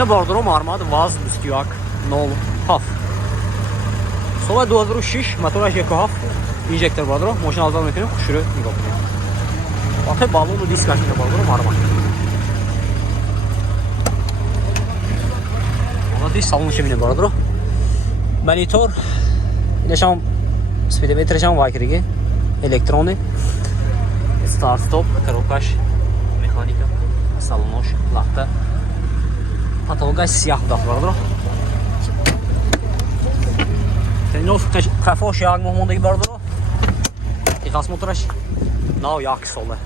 نه باردارم آرماد واز 21 07 سال 2006 موتورش 1.7 اینجکتور باردارم ماشین آزاد میکنیم خوش رو نگاه کنیم وقتی بالون و دیسکش نه باردارم آرماد حالا salonش میبینیم باردارم مانیتور اینش هم speedometerش هم وایکریگه الکترونی start stop коробкаш механика салонош лахта потолкаш сиях даст бардро тренировка кафош як моҳмондаги бардро ихас мотораш нав як сола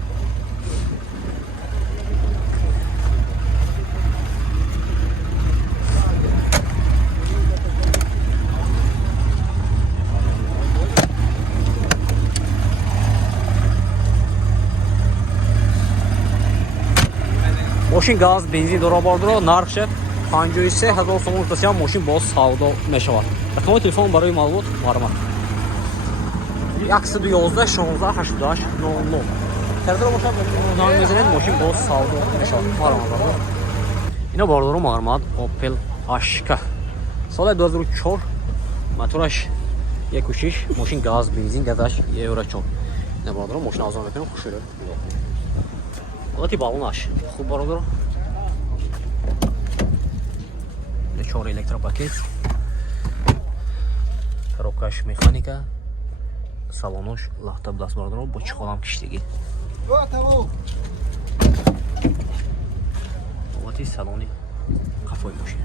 ماشین گاز بنزین داره باردارد نرخش 53000 сомон гуфтасиям мошин боз савдо мешавад. Рақами телефон барои маълумот мармат 111 16 88 00 таъдиро бошад зонг мезанед мошин боз савдо мешавад мармат. Ино бардору мармат Opel Ashka соли 2004 мотораш 1.6 мошин газ бензин газаш евро 4 ино бардору мошин авзон мекунем хушро Лати балонаш хуб бародаро 4 электропакет коробкаш механика салонош лахта даст бародаро бо чиқолам киштагӣ лати салони қафои мошин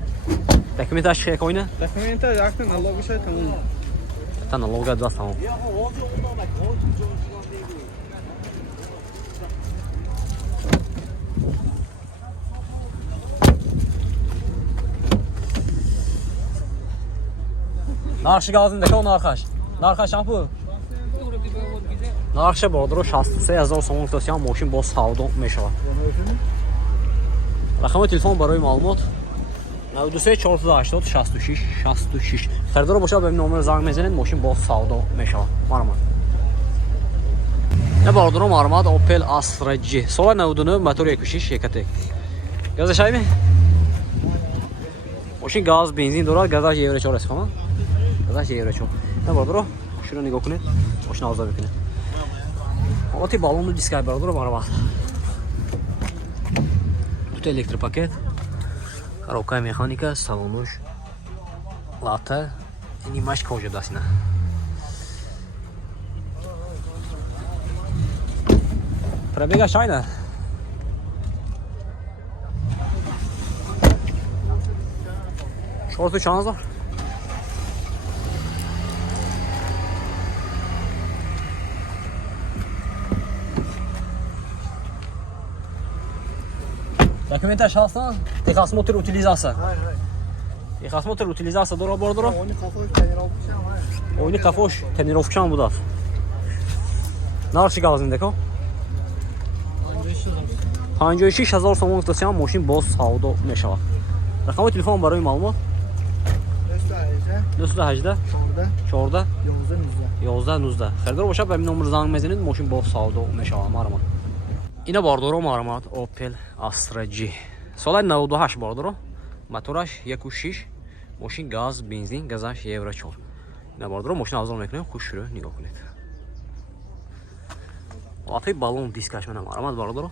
документаш як ойна документаш як налог шуд тамом та налога даст тамом нархши газин декон нархаш ампу нархша бодро 63000 сомон гуфтасиям мошин боз савдо мешавад рақами телефон барои маълумот 93 480 66 66 харидор бошад ба ин номер занг мезанед мошин боз савдо мешавад мармат не бардро мармат Opel Astra G соли 99 мотор 1.6 екатек газаш айми мошин газ бензин дорад газаш евро 4 аст хама газаш евро 4 не бардро шуро нигоҳ кунед мошин авзо мекунед ҳолати балону дискай бардро мармат дута электропакет коробка механика салонуш лата нимаш кожа дастина пробега шайна шорту чанза документаш ҳастан техосмотр утилизация техосмотр утилизация дора бордора ойни қафош тренировкашам будааст нархи газин деко 56000 сомон гуфтасиям мошин боз савдо мешавад рақами телефон барои маълумот 218 14 11 19 харидор бошад ба ин номер занг мезанед мошин боз савдо мешавад мармат ино бардоро мармат Opel Astra G соли 98 бардоро мотораш 1.6 мошин газ бензин газаш евро 4 ино бардоро мошин авзон мекунем хушро нигоҳ кунед латаи балон дискаш мена мармат бардоро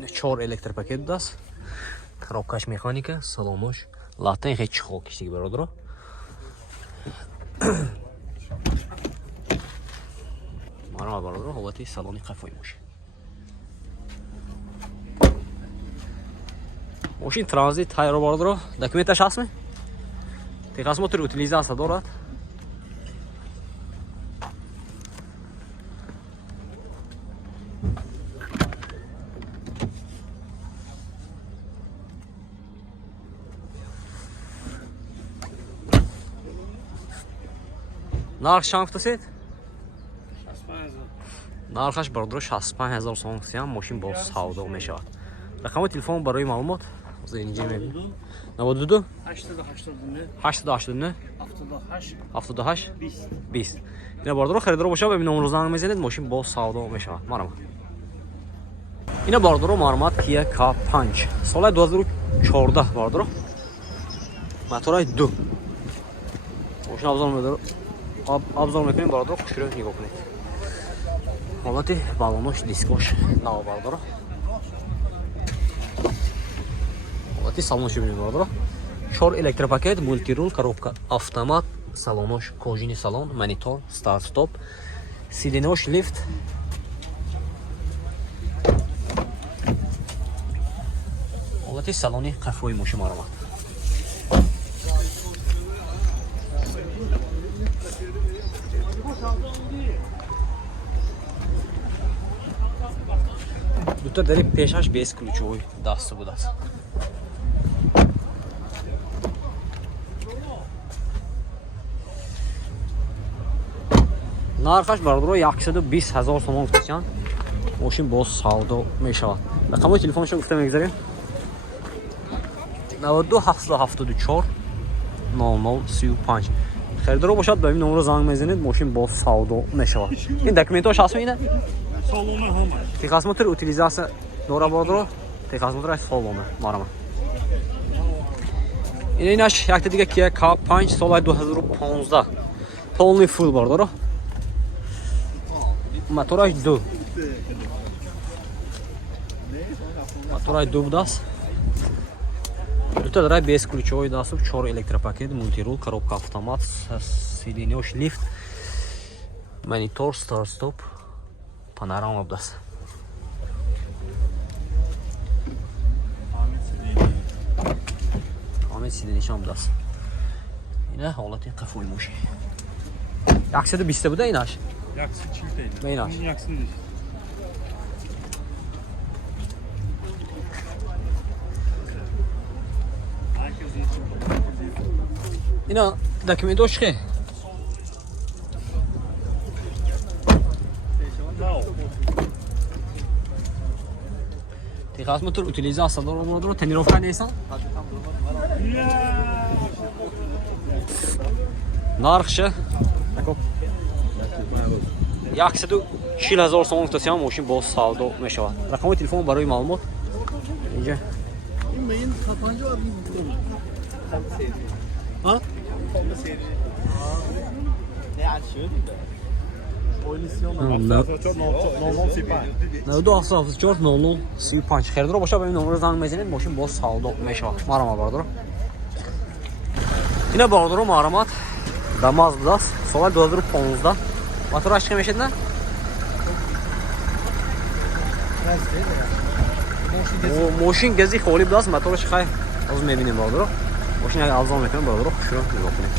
4 электропакет будаст коробкаш механика салонош латаи хеч чиқол киштагӣ бардоро мармат бардоро ҳолати салони қафои мошин мошин транзит тайро бардоро документаш ҳастми техосмотр утилизация дорад нарх чанд гуфтасед нархаш бардоро 65000 сомон гуфтасиям мошин боз савдо мешавад рақами телефон барои маълумот инҷа мебинем 92 889 78 20 ино бардоро харидор бошад ба ин номер занг мезанед мошин боз савдо мешавад марҳамат اینا باردارو مارمات کیا K5 سال 2014 باردارو موتور 2 ماشین ابزار میکنیم باردارو خوش رو نگاه کنید حالت بالونش دیسکوش نو باردارو حالت салонش ببینید باردارو 4 электропакет мультирул коробка автомат салонош кожаный салон монитор старт стоп сиденош лифт حالت салони қафои мошин маромад дута дари пешаш без ключовой дасти будааст нархаш бардро 120,000 сомон гуфтанд мошин боз савдо мешавад рақамои телефоншо гуфта мегузарем 92 774 0035 خریدار باشد به این نمره زنگ میزنید ماشین با سودا میشود این دکومنتاش هست اینه Salonu hamar. تخصمتر utilizatsiya داره بادرو تخصمتر سالونه مارم اینش یک دیگه که K5 سال 2015 полный full بادرو موتورش 2 موتورش 2 будааст дута дара без ключовой даступ 4 электропакет мультирул коробка автомат сиденёш лифт монитор старт стоп панорама будааст ҳамед сиденишам будааст ина ҳолати қафои мошин 120 буда инаш Yaksı çift değil. Meynaş. Bunun yaksın değil. Herkesin için. ина документош хе тихасмотор утилизация дорад модро тренировка несан нархша тако 140,000 сомон гуфтасиам мошин боз савдо мешавад рақамои телефон барои маълумот инҷа این به این kapancı var mı? ha Ne açıyor değil mi? Oynisyon var. Normal sipar. 92 774 0035 خریدار باشه به این نمره زنگ میزنید ماشین باز سودا میشود марама бардоро اینا باردارو марамат дамаз будааст соли 2015 мотораш чиқа мешед на мошин гази холӣ будааст мотораш хай ҳозир мебинем бардоро мошин ага авзон мекунем бардоро хушро нигоҳ кунед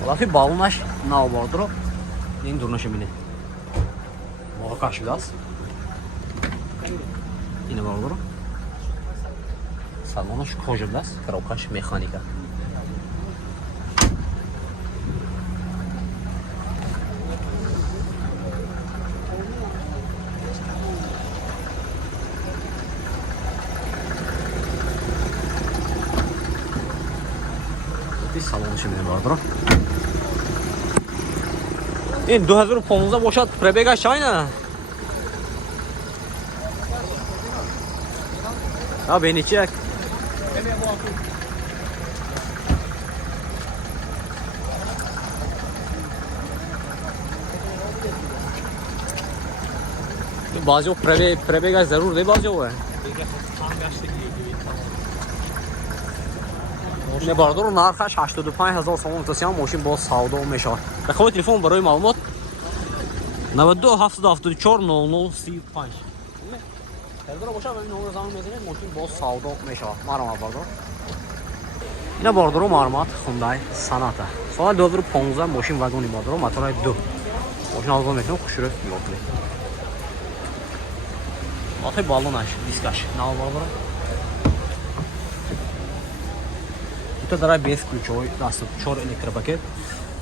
ҳолафи балонаш нав бардоро ин дурнаша бинед моҳокаш будааст ина бардоро салонош кожа будааст коробкаш механика салоншо бинем бардоро ин 2015 бошад пробегаш чайна а беничек баъзеҳо пробегаш зарур де баъзеҳо ин бардоро нархаш 85,000 сомон гуфтасиам мошин боз савдо мешавад рақамои телефон барои маълумот 92 774 0035 خریدار باشه به این نمره زنگ میزنید ماشین باز سودا میشود марама бардоро اینا باردارو марамат Hyundai Sonata سال 2015 ماشین вагони бардоро мотори 2 ماشین авзон мекунем хушро нигоҳ кунед охи балонаш дискаш нав бардоро дута дара без ключовой даступ 4 электропакет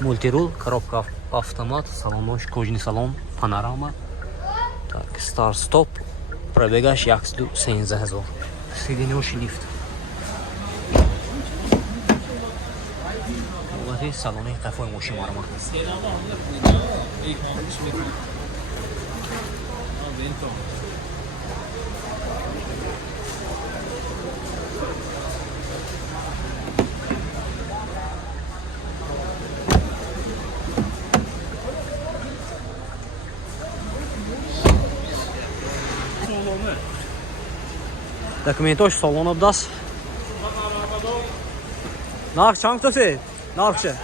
мультирул коробка автомат салонош кожаный салон панорама так старт стоп пробегаш 113,000 сиденёш лифт ҳолати салони қафои мошин марама Документош салона дас. Нах чанг тосе. Нахче.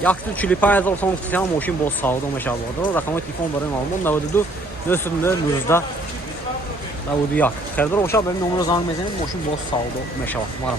Яхты чилипая за сон тян машин бо саудо мешавадо. Рақамы телефон барин алмон 92 919 92 як. Хердор боша бем номер занг мезенем машин бо саудо мешавад. Марам.